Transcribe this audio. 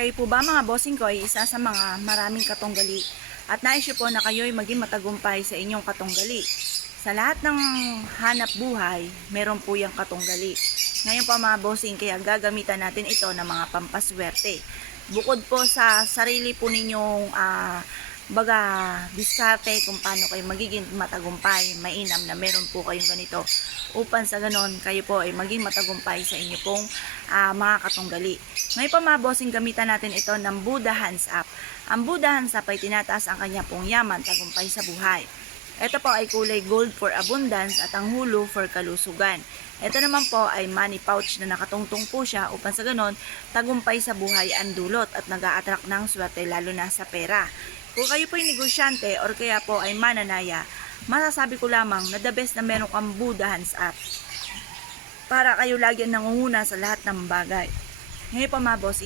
Kayo po ba mga bossing ko ay isa sa mga maraming katunggali at nais nyo po na kayo'y maging matagumpay sa inyong katunggali. Sa lahat ng hanap buhay, meron po yung katunggali. Ngayon po mga bossing, kaya gagamitan natin ito ng mga pampaswerte. Bukod po sa sarili po ninyong diskarte kung paano kayo magiging matagumpay, mainam na meron po kayong ganito upang sa ganon kayo po ay maging matagumpay sa inyo pong mga katunggali. Ngayon po mga bossing, gamitan natin ito ng Buddha Hands Up. Ang Buddha Hands Up ay tinataas ang kanya pong yaman, tagumpay sa buhay. Ito po ay kulay gold for abundance at ang hulu for kalusugan. Ito naman po ay money pouch na nakatungtong po siya upang sa ganon tagumpay sa buhay ang dulot at nag-a-attract ng swerte lalo na sa pera. Kung kayo po ay negosyante or kaya po ay mananaya, masasabi ko lamang na the best na meron kang Buddha Hands Up para kayo lagi ang nangunguna sa lahat ng bagay. Ngayon po mga boss,